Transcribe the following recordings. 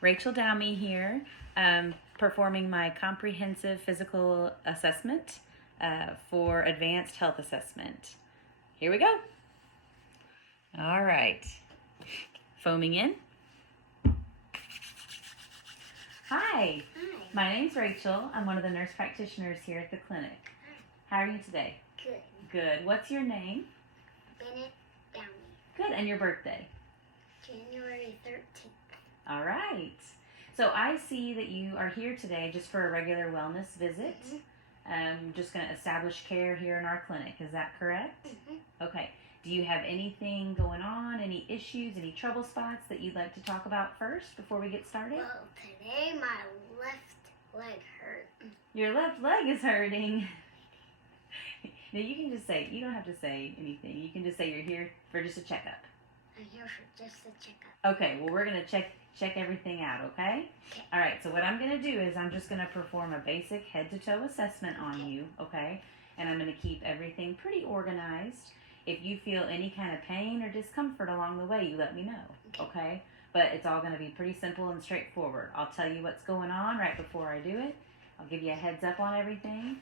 Rachel Downey here, performing my comprehensive physical assessment for advanced health assessment. Here we go. All right. Foaming in. Hi. Hi. My name's Rachel. I'm one of the nurse practitioners here at the clinic. How are you today? Good. Good. What's your name? Bennett Downey. Good. And your birthday? January 13th. All right. So I see that you are here today just for a regular wellness visit. Just going to establish care here in our clinic. Is that correct? Okay. Do you have anything going on, any issues, any trouble spots that you'd like to talk about first before we get started? Well, today my left leg hurt. Your left leg is hurting. Now you can just say, you don't have to say anything. You can just say you're here for just a checkup. I'm here for just a checkup. Okay, well we're going to check everything out, okay? Okay. All right, so what I'm going to do is I'm just going to perform a basic head-to-toe assessment on you, okay? And I'm going to keep everything pretty organized. If you feel any kind of pain or discomfort along the way, you let me know, okay? But it's all going to be pretty simple and straightforward. I'll tell you what's going on right before I do it. I'll give you a heads up on everything.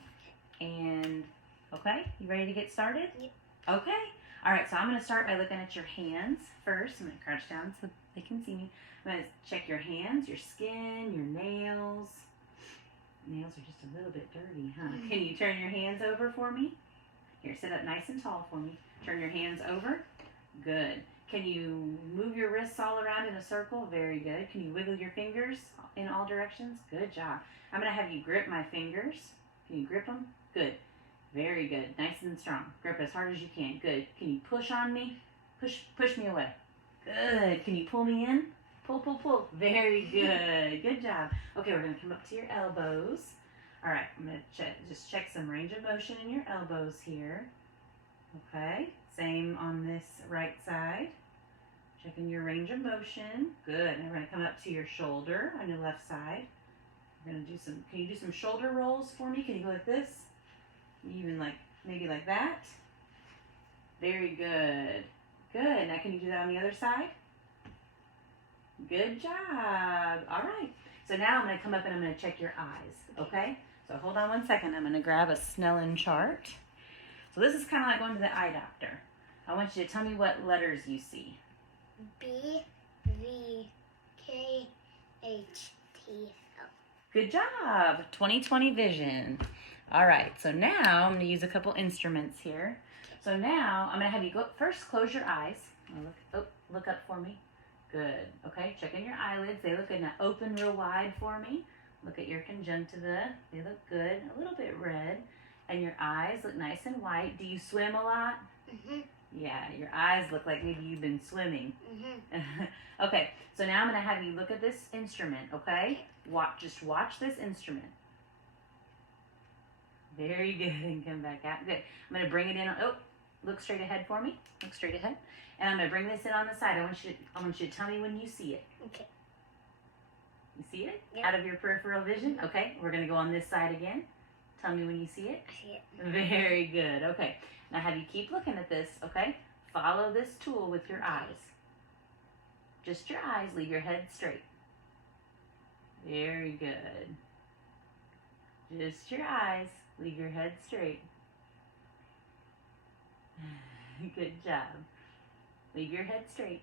And, okay, you ready to get started? Yep. Okay. All right, so I'm going to start by looking at your hands first. I'm going to crouch down so they can see me. I'm going to check your hands, your skin, your nails. Nails are just a little bit dirty, huh? Can you turn your hands over for me? Here, sit up nice and tall for me. Turn your hands over. Good. Can you move your wrists all around in a circle? Very good. Can you wiggle your fingers in all directions? Good job. I'm going to have you grip my fingers. Can you grip them? Good. Very good. Nice and strong. Grip as hard as you can. Good. Can you push on me? Push me away. Good. Can you pull me in? Pull. Very good. Good job. Okay, we're going to come up to your elbows. All right, I'm going to just check some range of motion in your elbows here. Okay, same on this right side. Checking your range of motion. Good. Now we're going to come up to your shoulder on your left side. We're going to do some, can you do some shoulder rolls for me? Can you go like this? Even like, maybe like that. Very good. Good. Now can you do that on the other side? Good job. All right. So now I'm going to come up and I'm going to check your eyes. Okay? So hold on 1 second. I'm going to grab a Snellen chart. So this is kind of like going to the eye doctor. I want you to tell me what letters you see. B, V, K, H, T, L. Good job. 20/20 vision. All right. So now I'm going to use a couple instruments here. So now I'm going to have you go first. Close your eyes. Look up for me. Good. Okay. Check in your eyelids. They look good. Now open real wide for me. Look at your conjunctiva. They look good. A little bit red. And your eyes look nice and white. Do you swim a lot? Yeah, your eyes look like maybe you've been swimming. Okay, so now I'm going to have you look at this instrument, okay? Just watch this instrument. Very good, and come back out. Good. I'm going to bring it in. Look straight ahead for me. Look straight ahead. And I'm going to bring this in on the side. I want you to tell me when you see it. Okay. You see it? Yep. Out of your peripheral vision? Okay, we're going to go on this side again. Tell me when you see it. I see it. Very good. Okay. Now have you keep looking at this, okay? Follow this tool with your eyes. Just your eyes. Leave your head straight. Very good. Just your eyes. Leave your head straight. Good job. Leave your head straight.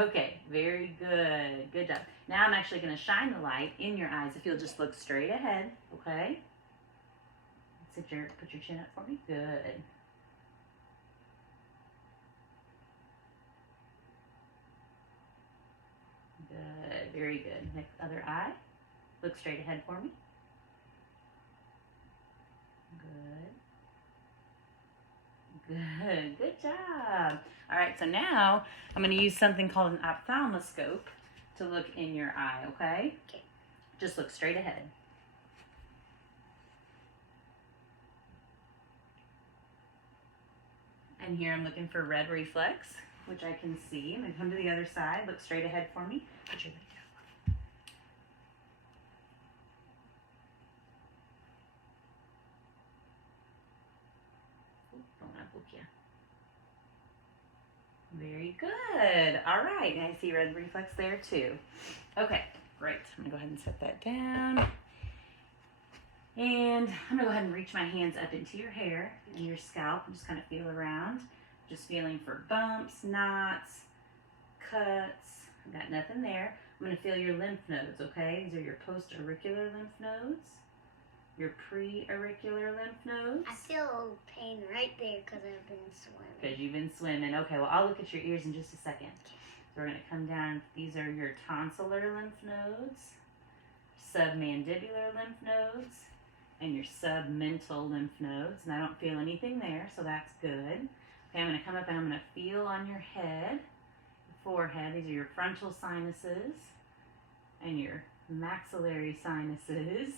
Okay, very good. Good job. Now I'm actually going to shine the light in your eyes if you'll just look straight ahead, okay? Put your chin up for me. Good. Good. Very good. Next other eye. Look straight ahead for me. Good. Good. Good job. All right, so now I'm going to use something called an ophthalmoscope to look in your eye, okay? Okay. Just look straight ahead. And here I'm looking for red reflex, which I can see. I'm going to come to the other side. Look straight ahead for me. Put your leg down. Don't want to book you. Very good. All right. And I see red reflex there too. Okay, great. I'm going to go ahead and set that down. And I'm going to go ahead and reach my hands up into your hair and your scalp and just kind of feel around. Just feeling for bumps, knots, cuts. Got nothing there. I'm going to feel your lymph nodes, okay? These are your post-auricular lymph nodes, your pre-auricular lymph nodes. I feel pain right there because I've been swimming. Because you've been swimming. Okay, well, I'll look at your ears in just a second. So we're going to come down. These are your tonsillar lymph nodes, submandibular lymph nodes, and your submental lymph nodes. And I don't feel anything there, so that's good. Okay, I'm going to come up and I'm going to feel on your head, forehead. These are your frontal sinuses and your maxillary sinuses.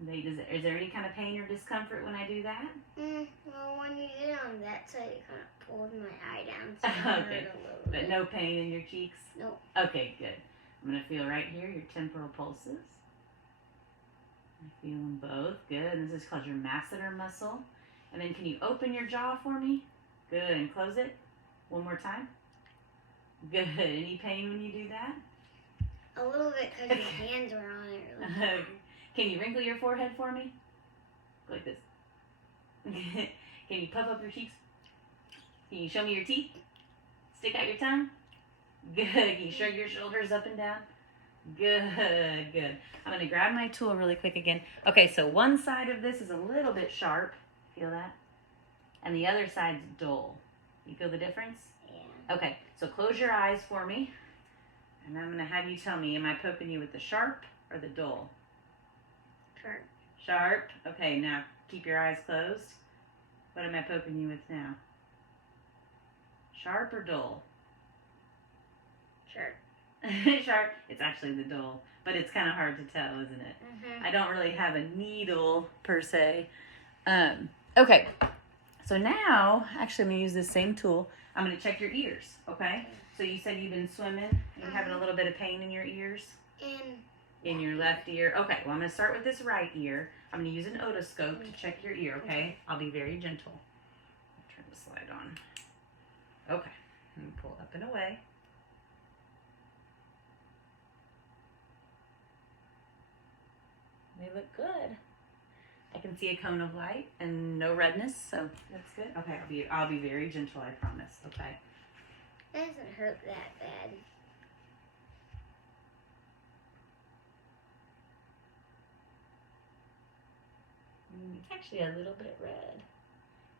Is there any kind of pain or discomfort when I do that? Well, when you get on that side, it kind of pulled my eye down. So it Okay, hurt a little but bit. no pain in your cheeks? No. Okay, good. I'm going to feel right here your temporal pulses. I feel them both. Good. And this is called your masseter muscle. And then can you open your jaw for me? Good. And close it. One more time. Good. Any pain when you do that? A little bit because your hands were on it really hard. Can you wrinkle your forehead for me? Go like this. Can you puff up your cheeks? Can you show me your teeth? Stick out your tongue? Good. Can you shrug your shoulders up and down? Good, good. I'm going to grab my tool really quick again. Okay, so one side of this is a little bit sharp. Feel that? And the other side's dull. You feel the difference? Yeah. Okay, so close your eyes for me. And I'm going to have you tell me, am I poking you with the sharp or the dull? Sharp. Sharp. Okay, now keep your eyes closed. What am I poking you with now? Sharp or dull? Sharp. Sharp. It's actually the dull, but it's kind of hard to tell, isn't it? Mm-hmm. I don't really have a needle per se. Okay, so now, actually I'm going to use this same tool. I'm going to check your ears, okay? So you said you've been swimming and you're having a little bit of pain in your ears? In your left ear. Okay, well I'm going to start with this right ear. I'm going to use an otoscope to check your ear, okay? I'll be very gentle. I'll turn the slide on. Okay, let me pull up and away. They look good. I can see a cone of light and no redness, so that's good. Okay, I'll be very gentle, I promise. Okay. It doesn't hurt that bad. It's actually a little bit red.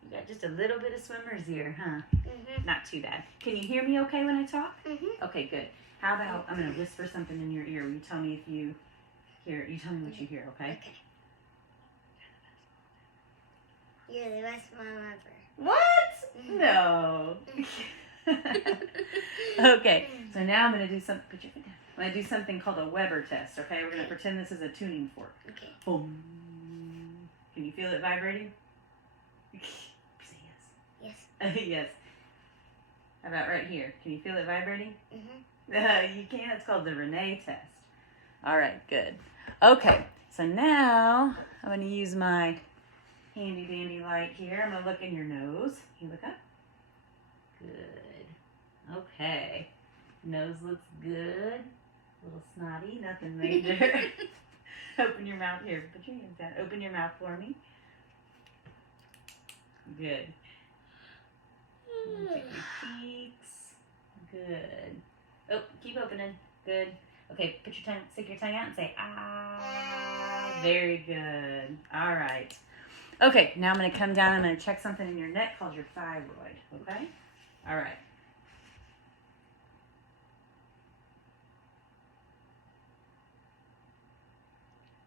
You got just a little bit of swimmer's ear, huh? Mm-hmm. Not too bad. Can you hear me okay when I talk? Mm-hmm. Okay, good. How about I'm going to whisper something in your ear. You tell me if you hear. You tell me what you hear, okay? Okay. You're the best mom ever. What? No. Okay, so now I'm going to do something. Put your foot down. I'm going to do something called a Weber test, okay? We're going to pretend this is a tuning fork. Okay. Boom. Can you feel it vibrating? Say Yes. yes. Yes. How about right here? Can you feel it vibrating? Mm-hmm. You can. It's called the Renee test. All right, good. Okay, so now I'm going to use my handy dandy light here. I'm going to look in your nose. Can you look up? Good. Okay. Nose looks good. A little snotty, nothing major. Open your mouth here. Put your hands down. Open your mouth for me. Good. Check your cheeks. Good. Oh, keep opening. Good. Okay, put your tongue, stick your tongue out and say, ah. Very good. All right. Okay, now I'm going to come down. I'm going to check something in your neck called your thyroid. Okay? All right.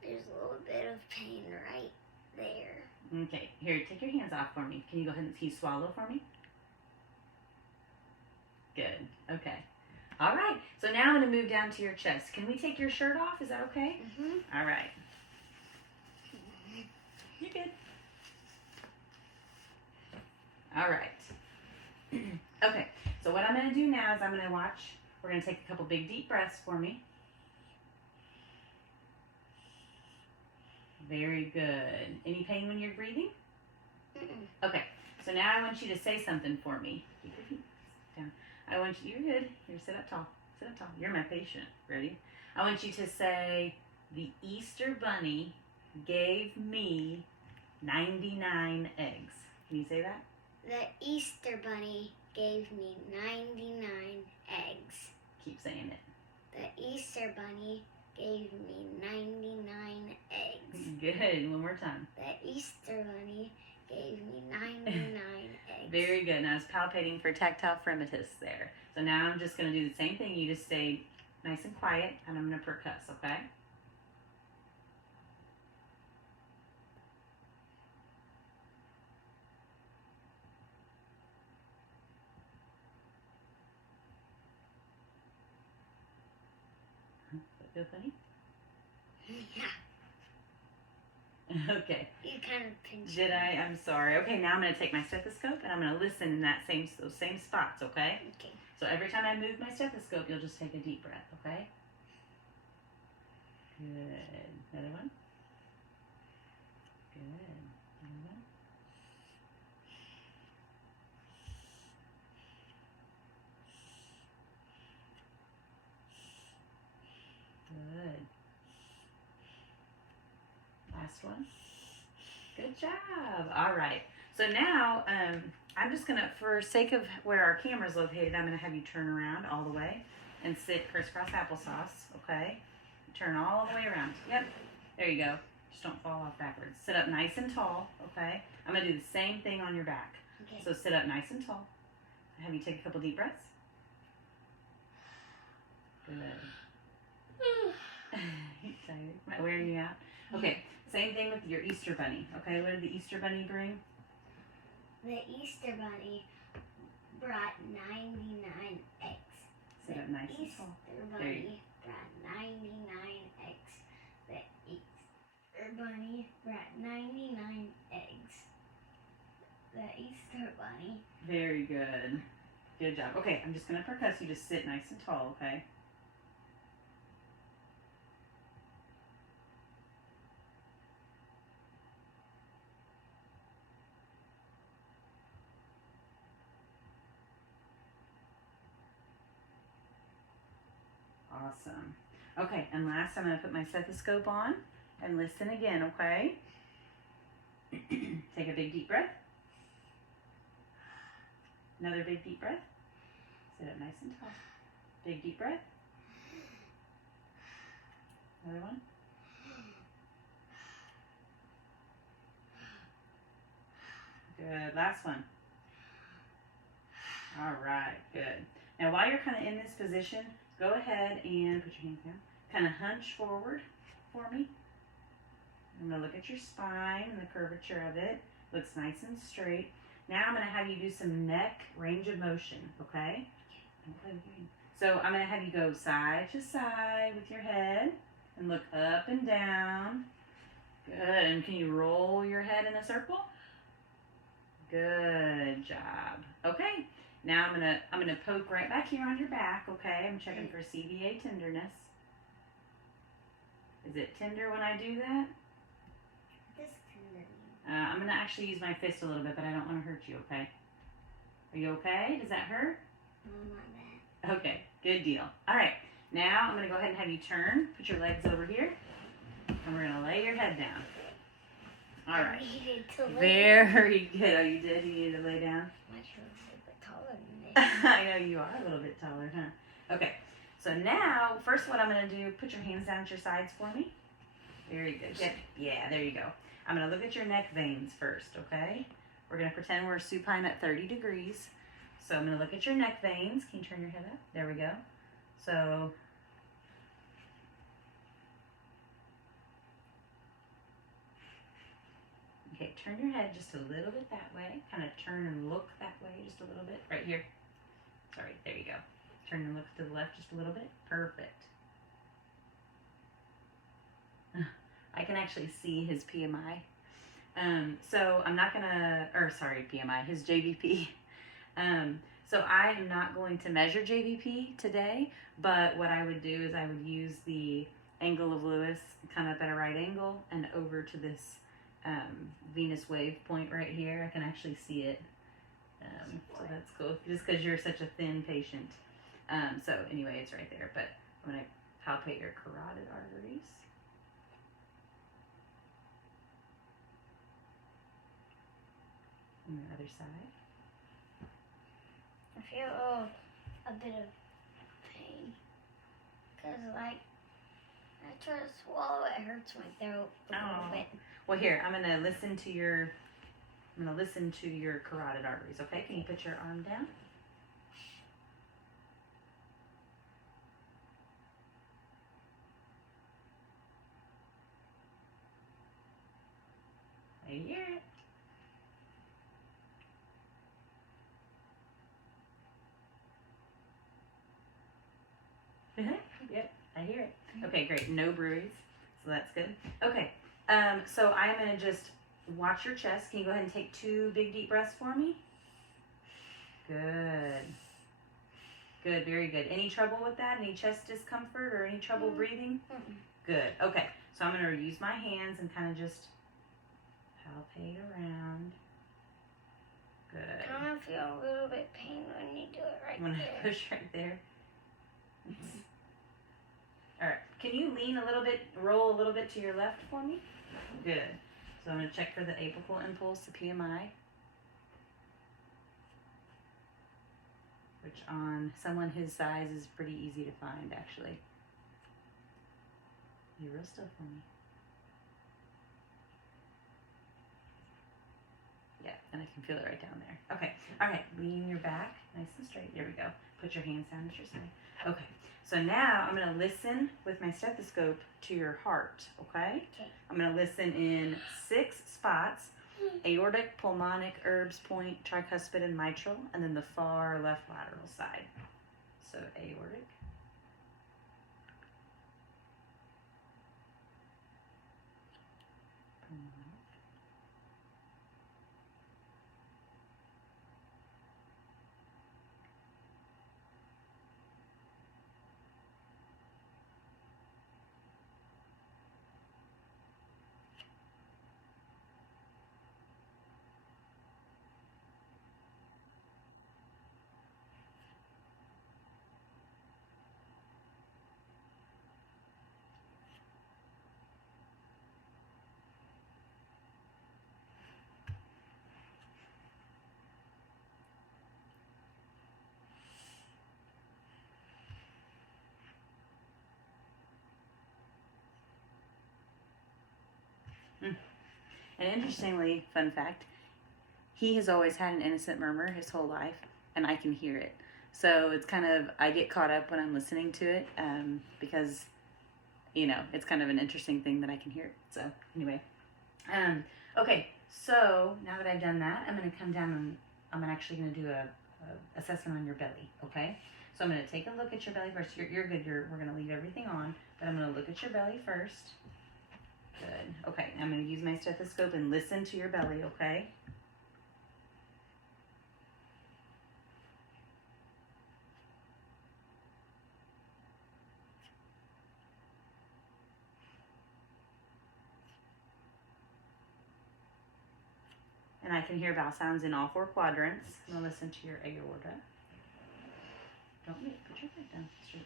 There's a little bit of pain right there. Okay, here, take your hands off for me. Can you go ahead and swallow for me? Good. Okay. All right. So now I'm going to move down to your chest. Can we take your shirt off? Is that okay? Mm-hmm. All right. You're good. All right. Okay. So what I'm going to do now is I'm going to watch. We're going to take a couple big deep breaths for me. Very good. Any pain when you're breathing? Mm-mm. Okay. So now I want you to say something for me. Keep your feet want you, you're good. Here, sit up tall. Sit up tall. You're my patient. Ready? I want you to say, the Easter Bunny gave me 99 eggs. Can you say that? The Easter Bunny gave me 99 eggs. Keep saying it. The Easter Bunny gave me 99 eggs. Good. One more time. The Easter Bunny gave me 99 eggs. Very good. Now I was palpating for tactile fremitus there. So now I'm just going to do the same thing. You just stay nice and quiet, and I'm going to percuss, okay? Does that feel funny? Yeah. Okay. You kind of pinched Did me. I? I'm sorry. Okay, now I'm going to take my stethoscope and I'm going to listen in those same spots, okay? Okay. So every time I move my stethoscope, you'll just take a deep breath, okay? Good. Another one. Good. Another one. Good. Last one. Good job. All right. So now, I'm just going to, for sake of where our camera's located, I'm going to have you turn around all the way and sit crisscross applesauce, okay? Turn all the way around. Yep. There you go. Just don't fall off backwards. Sit up nice and tall, okay? I'm going to do the same thing on your back. Okay. So sit up nice and tall. Have you take a couple deep breaths. Good. You tired? Am I wearing you out? Okay. Same thing with your Easter Bunny. Okay, what did the Easter Bunny bring? The Easter Bunny brought 99 eggs. Sit up nice and tall. Easter There you Bunny brought 99 eggs. The Easter Bunny brought 99 eggs. The Easter Bunny. Very good. Good job. Okay, I'm just going to percuss. You just sit nice and tall, okay? Awesome. Okay, and last I'm going to put my stethoscope on and listen again, okay? Take a big deep breath. Another big deep breath. Sit up nice and tall. Big deep breath. Another one. Good. Last one. All right, good. Now while you're kind of in this position, go ahead and put your hands down. Kind of hunch forward for me. I'm going to look at your spine and the curvature of it. Looks nice and straight. Now I'm going to have you do some neck range of motion, okay? So I'm going to have you go side to side with your head and look up and down. Good. And can you roll your head in a circle? Good job. Okay. Now I'm gonna poke right back here on your back, okay? I'm checking for CVA tenderness. Is it tender when I do that? This tender. I'm gonna actually use my fist a little bit, but I don't want to hurt you, okay? Are you okay? Does that hurt? Oh, my bad. Okay, good deal. All right, now I'm gonna go ahead and have you turn. Put your legs over here, and we're gonna lay your head down. All right. I needed to lay. Very good. Oh, you did? You needed to lay down? My child's a bit taller than this. I know you are a little bit taller, huh? Okay, so now, first what I'm going to do, put your hands down at your sides for me. Very good. Good. Yeah, there you go. I'm going to look at your neck veins first, okay? We're going to pretend we're supine at 30 degrees. So I'm going to look at your neck veins. Can you turn your head up? There we go. So, okay, turn your head just a little bit that way. Kind of turn and look that way just a little bit. Right here. Sorry, there you go. Turn and look to the left just a little bit. Perfect. I can actually see his PMI. So I'm not gonna, PMI, his JVP. So I am not going to measure JVP today, but what I would do is I would use the angle of Lewis kind of at a right angle and over to this venous wave point right here. I can actually see it So that's cool, just because you're such a thin patient. So anyway, it's right there, but I'm going to palpate your carotid arteries. And the other side. I feel a bit of pain. Because, like, I try to swallow, it hurts my throat a little bit. Well, here, I'm going to listen to your carotid arteries, okay? Can you put your arm down? I hear it. Yep, I hear it. Okay, great. No bruise, so that's good. Okay, so I'm going to just watch your chest. Can you go ahead and take 2 big deep breaths for me? Good. Good, very good. Any trouble with that? Any chest discomfort or any trouble breathing? Good. Okay, so I'm going to use my hands and kind of just palpate around. Good. I kind of feel a little bit pain when you do it right When there. I push right there. All right. Can you lean a little bit, roll a little bit to your left for me? Good. So I'm going to check for the apical impulse, the PMI, which on someone his size is pretty easy to find, actually. You're real still for me. Yeah, and I can feel it right down there. Okay. All right. Lean your back nice and straight. There we go. Put your hands down at your side. Okay. So now I'm going to listen with my stethoscope to your heart, okay? I'm going to listen in 6 spots: aortic, pulmonic, Erb's point, tricuspid, and mitral, and then the far left lateral side. So aortic, pulmonic, And interestingly, fun fact, he has always had an innocent murmur his whole life, and I can hear it. So it's kind of, I get caught up when I'm listening to it, because, you know, it's kind of an interesting thing that I can hear it. So anyway, okay, so now that I've done that, I'm going to come down and I'm actually going to do a assessment on your belly, okay? So I'm going to take a look at your belly first. You're good. We're going to leave everything on, but I'm going to look at your belly first. Good. Okay, I'm going to use my stethoscope and listen to your belly, okay? And I can hear vowel sounds in all 4 quadrants. I'm going to listen to your aorta. Don't move. Put your foot down. Straight.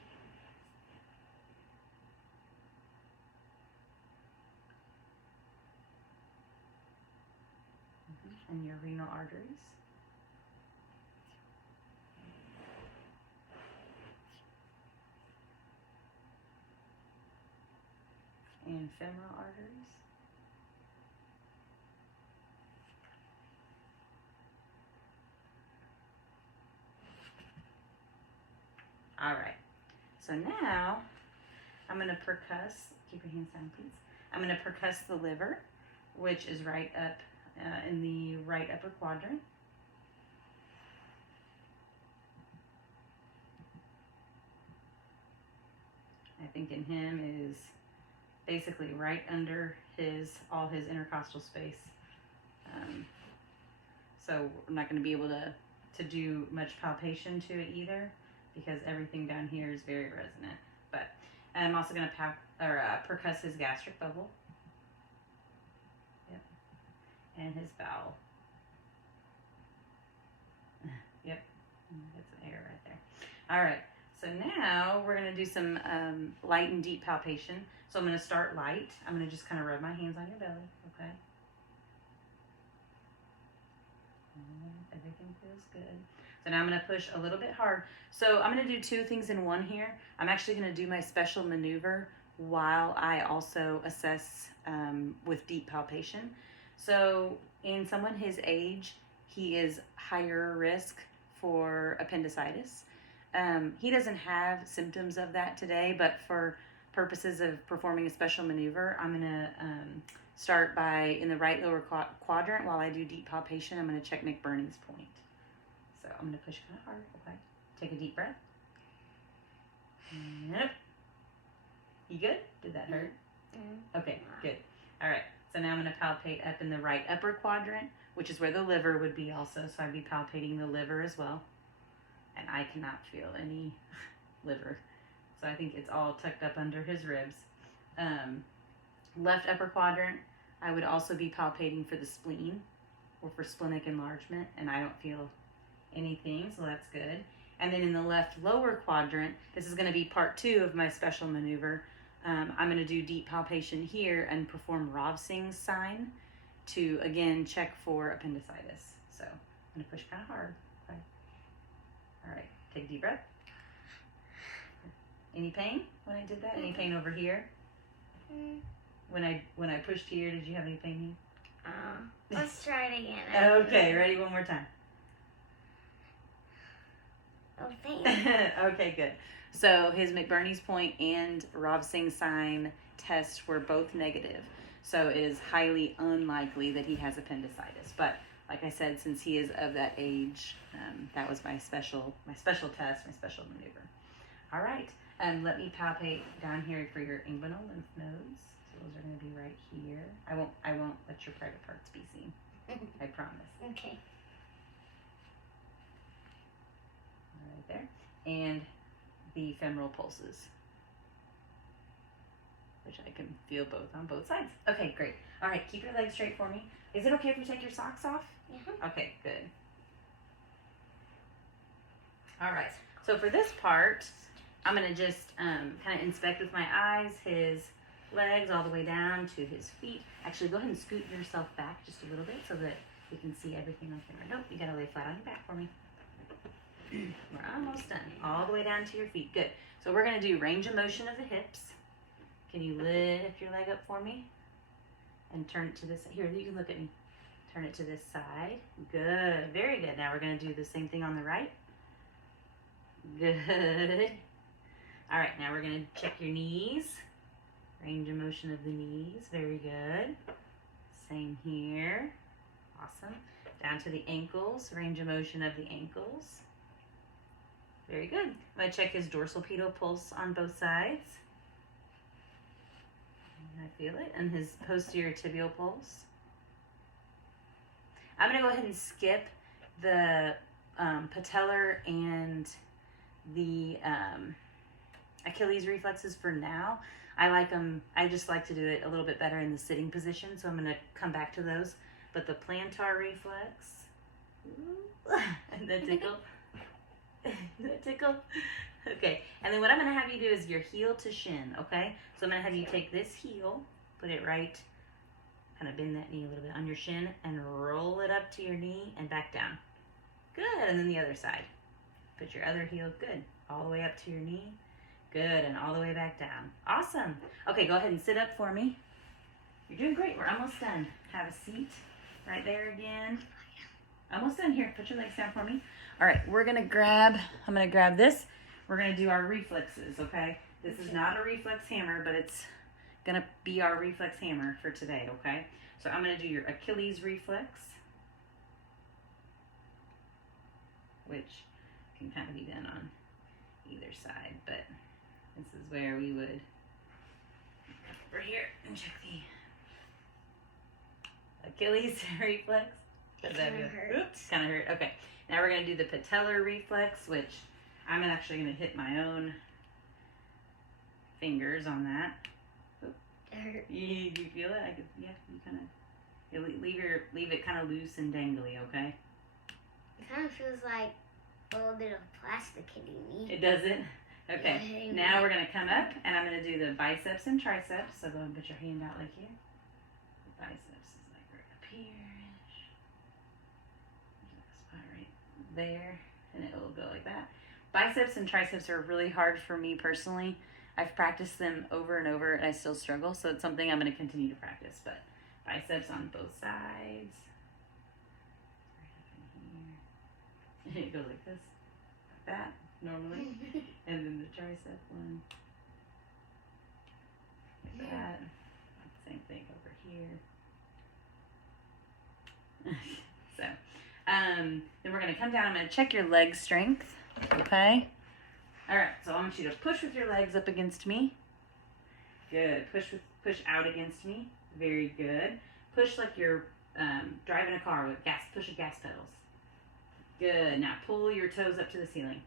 And your renal arteries. And femoral arteries. All right. So now I'm going to percuss. Keep your hands down, please. I'm going to percuss the liver, which is right up in the right upper quadrant. I think in him is basically right under all his intercostal space. So I'm not going to be able to do much palpation to it either, because everything down here is very resonant. But I'm also going to percuss his gastric bubble. Yep. And his bowel. Yep. That's an error right there. All right. So now we're going to do some light and deep palpation. So I'm going to start light. I'm going to just kind of rub my hands on your belly. Okay. Everything feels good. So now I'm going to push a little bit hard. So I'm going to do two things in one here. I'm actually going to do my special maneuver while I also assess with deep palpation. So in someone his age, he is higher risk for appendicitis. He doesn't have symptoms of that today, but for purposes of performing a special maneuver, I'm going to start by, in the right lower quadrant, while I do deep palpation, I'm going to check McBurney's point. So I'm going to push kind of hard. Okay. Take a deep breath. Yep. You good? Did that hurt? Okay, good. All right. So now I'm going to palpate up in the right upper quadrant, which is where the liver would be also. So I'd be palpating the liver as well. And I cannot feel any liver. So I think it's all tucked up under his ribs. Left upper quadrant, I would also be palpating for the spleen or for splenic enlargement, and I don't feel anything, so that's good. And then in the left lower quadrant, this is going to be part 2 of my special maneuver. I'm going to do deep palpation here and perform Rovsing's sign to, again, check for appendicitis. So I'm going to push kind of hard. Okay. All right, take a deep breath. Any pain when I did that? Any pain over here? When I pushed here, did you have any pain here? Let's try it again. Okay, ready? One more time. Oh, thanks. Okay, good. So his McBurney's point and Rovsing's sign tests were both negative. So it is highly unlikely that he has appendicitis. But like I said, since he is of that age, that was my special test, my special maneuver. All right. Let me palpate down here for your inguinal lymph nodes. So those are going to be right here. I won't let your private parts be seen. I promise. Okay. Right there. And the femoral pulses, which I can feel both on both sides. Okay, great. All right, keep your legs straight for me. Is it okay if you take your socks off? Yeah. Okay, good. All right, so for this part, I'm going to just kind of inspect with my eyes his legs all the way down to his feet. Actually, go ahead and scoot yourself back just a little bit so that we can see everything on camera. Nope, you got to lay flat on your back for me. We're almost done. All the way down to your feet. Good. So we're going to do range of motion of the hips. Can you lift your leg up for me? And turn it to this. Here, you can look at me. Turn it to this side. Good. Very good. Now we're going to do the same thing on the right. Good. All right. Now we're going to check your knees. Range of motion of the knees. Very good. Same here. Awesome. Down to the ankles. Range of motion of the ankles. Very good. I'm going to check his dorsal pedal pulse on both sides. I feel it. And his posterior tibial pulse. I'm going to go ahead and skip the patellar and the Achilles reflexes for now. I like them. I just like to do it a little bit better in the sitting position, so I'm going to come back to those. But the plantar reflex, ooh, and the tickle. That tickle? Okay, and then what I'm going to have you do is your heel to shin, okay? So I'm going to have you take this heel, put it right, kind of bend that knee a little bit on your shin, and roll it up to your knee and back down. Good, and then the other side. Put your other heel, good, all the way up to your knee. Good, and all the way back down. Awesome. Okay, go ahead and sit up for me. You're doing great. We're almost done. Have a seat right there again. Almost done. Here, put your legs down for me. All right, I'm going to grab this. We're going to do our reflexes, okay? This is not a reflex hammer, but it's going to be our reflex hammer for today, okay? So I'm going to do your Achilles reflex, which can kind of be done on either side, but this is where we would over here and check the Achilles reflex. It kind of hurt. Oops, kind of hurt. Okay, now we're going to do the patellar reflex, which I'm actually going to hit my own fingers on that. Oop. It hurt. You feel it? Yeah, you kind of leave it kind of loose and dangly, okay? It kind of feels like a little bit of plastic hitting me. It doesn't? Okay. Yeah, Now we're going to come up, and I'm going to do the biceps and triceps. So go ahead and put your hand out like here. The biceps is like right up here-ish. Spot right there, and it will go like that. Biceps and triceps are really hard for me personally. I've practiced them over and over, and I still struggle, so it's something I'm going to continue to practice. But biceps on both sides. Right up in here. And it goes like this, like that, normally. And then the tricep one. Like that. Same thing over here. So, then we're going to come down. I'm going to check your leg strength. Okay? All right. So I want you to push with your legs up against me. Good. Push out against me. Very good. Push like you're driving a car with gas. Push with gas pedals. Good. Now pull your toes up to the ceiling.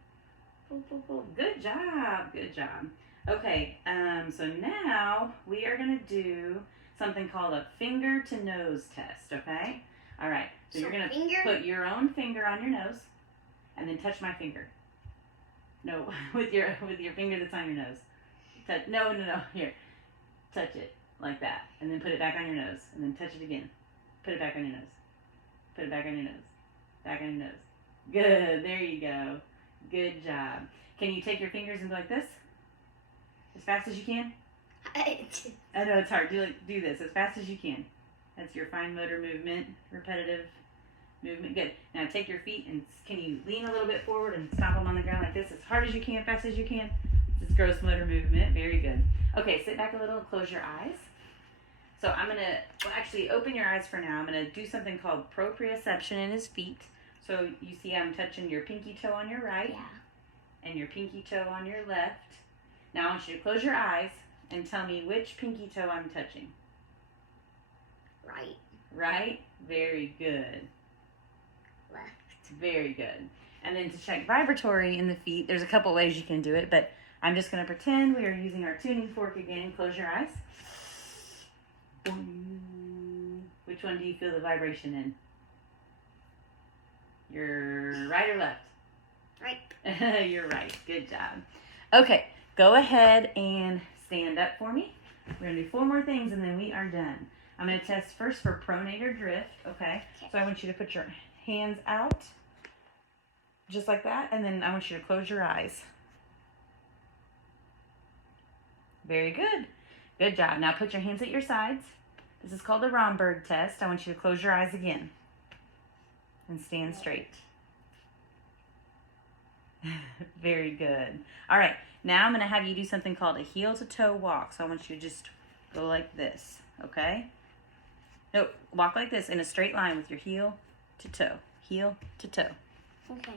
Pull, pull, pull. Good job. Good job. Okay. So now we are going to do something called a finger to nose test. Okay? All right. So you're going to put your own finger on your nose and then touch my finger. No, with your finger that's on your nose. No. Here. Touch it like that. And then put it back on your nose. And then touch it again. Put it back on your nose. Put it back on your nose. Back on your nose. Good. There you go. Good job. Can you take your fingers and go like this? As fast as you can? I know it's hard. Do this as fast as you can. That's your fine motor movement, repetitive movement. Good. Now take your feet and can you lean a little bit forward and stomp them on the ground like this as hard as you can, fast as you can. This is gross motor movement. Very good. Okay, sit back a little and close your eyes. So I'm going to, actually open your eyes for now. I'm going to do something called proprioception in his feet. So you see I'm touching your pinky toe on your right and your pinky toe on your left. Now I want you to close your eyes and tell me which pinky toe I'm touching. Right. Right? Very good. Left. Very good. And then to check vibratory in the feet, there's a couple ways you can do it, but I'm just going to pretend we are using our tuning fork again. Close your eyes. Which one do you feel the vibration in? Your right or left? Right. You're right. Good job. Okay, go ahead and stand up for me. We're going to do 4 more things and then we are done. I'm going to test first for pronator drift, okay? So I want you to put your hands out, just like that, and then I want you to close your eyes. Very good. Good job. Now put your hands at your sides. This is called the Romberg test. I want you to close your eyes again and stand straight. Very good. All right, now I'm going to have you do something called a heel to toe walk. So I want you to just go like this, okay? No, walk like this in a straight line with your heel to toe. Heel to toe. Okay.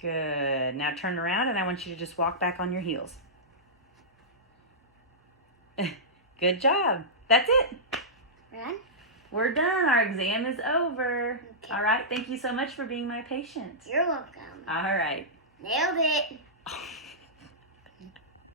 Good. Now turn around and I want you to just walk back on your heels. Good job. That's it. We're done? We're done. Our exam is over. Okay. All right. Thank you so much for being my patient. You're welcome. All right. Nailed it.